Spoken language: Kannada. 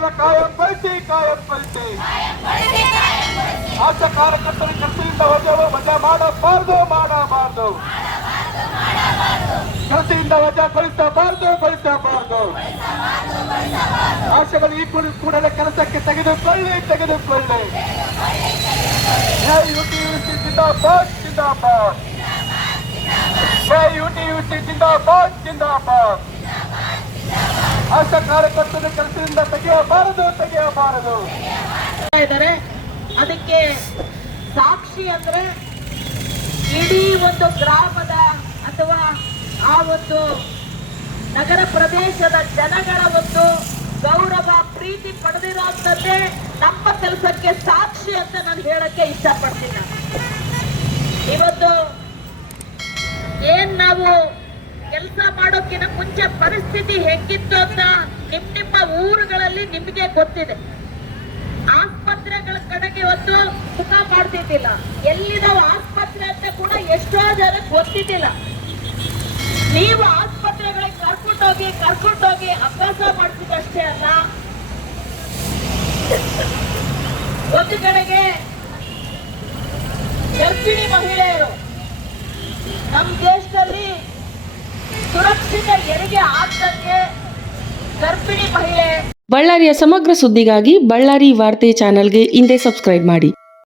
ಕೆಲಸವನ್ನು ಕಾಯಂಗೊಳಿಸಿ ಆಶಾ ಕಾರ್ಯಕರ್ತರ ಕೆಲಸದಿಂದ ವಜಾ ಮಾಡಬಾರದು ಕೆಲಸದಿಂದ ವಜಾಗೊಳಿಸಬಾರದು ಆಶೆಗಳು ಈ ಕೂಡಲೇ ಕೆಲಸಕ್ಕೆ ತೆಗೆದುಕೊಳ್ಳಿ ಯುಟಿಯುಸಿ ಜಿಂದಾಬಾದ್ ಯುಟಿಯುಸಿ ಜಿಂದಾಬಾದ್ ಆಶಾ ಕಾರ್ಯಕರ್ತರ ಕೆಲಸದಿಂದ ತೆಗೆಯಬಾರದು ಇದ್ದಾರೆ. ಅದಕ್ಕೆ ಸಾಕ್ಷಿ ಅಂದ್ರೆ ಇಡೀ ಒಂದು ಗ್ರಾಮದ ಅಥವಾ ಆ ಒಂದು ನಗರ ಪ್ರದೇಶದ ಜನಗಳ ಒಂದು ಗೌರವ ಪ್ರೀತಿ ಪಡೆದಿರೋಂಥದ್ದೇ ನಮ್ಮ ಕೆಲಸಕ್ಕೆ ಸಾಕ್ಷಿ ಅಂತ ನಾನು ಹೇಳಕ್ಕೆ ಇಷ್ಟಪಡ್ತೀನಿ. ಇವತ್ತು ಏನ್ ನಾವು ಕೆಲಸ ಮಾಡೋಕ್ಕಿಂತ ಮುಂಚೆ ಪರಿಸ್ಥಿತಿ ಹೆಂಗಿತ್ತು ಅಂತ ನಿಮ್ಮ ಊರುಗಳಲ್ಲಿ ನಿಮಗೆ ಗೊತ್ತಿದೆ. ಆಸ್ಪತ್ರೆಗಳ ಕಡೆಗೆ ಒಂದು ಮುಖ ಮಾಡ್ತಿದ್ದಿಲ್ಲ, ಎಲ್ಲಿದಾವ ಆಸ್ಪತ್ರೆ ಅಂತ ಕೂಡ ಎಷ್ಟೋ ಜನಕ್ಕೆ ಗೊತ್ತಿದ್ದಿಲ್ಲ. ನೀವು ಆಸ್ಪತ್ರೆಗಳಿಗೆ ಕರ್ಕೊಂಡೋಗಿ ಅಭ್ಯಾಸ ಮಾಡ್ತಿದ್ದಷ್ಟೇ ಅಲ್ಲ, ಒಂದು ಕಡೆಗೆ ಗರ್ಭಿಣಿ ಮಹಿಳೆಯರು ನಮ್ಮ ದೇಶದಲ್ಲಿ ಸುರಕ್ಷಿತ ಹೆರಿಗೆ ಆದಂತೆ ಗರ್ಭಿಣಿ ಮಹಿಳೆ. ಬಳ್ಳಾರಿಯ ಸಮಗ್ರ ಸುದ್ದಿಗಾಗಿ ಬಳ್ಳಾರಿ ವಾರ್ತೆ ಚಾನೆಲ್ಗೆ ಹಿಂದೆ ಸಬ್ಸ್ಕ್ರೈಬ್ ಮಾಡಿ.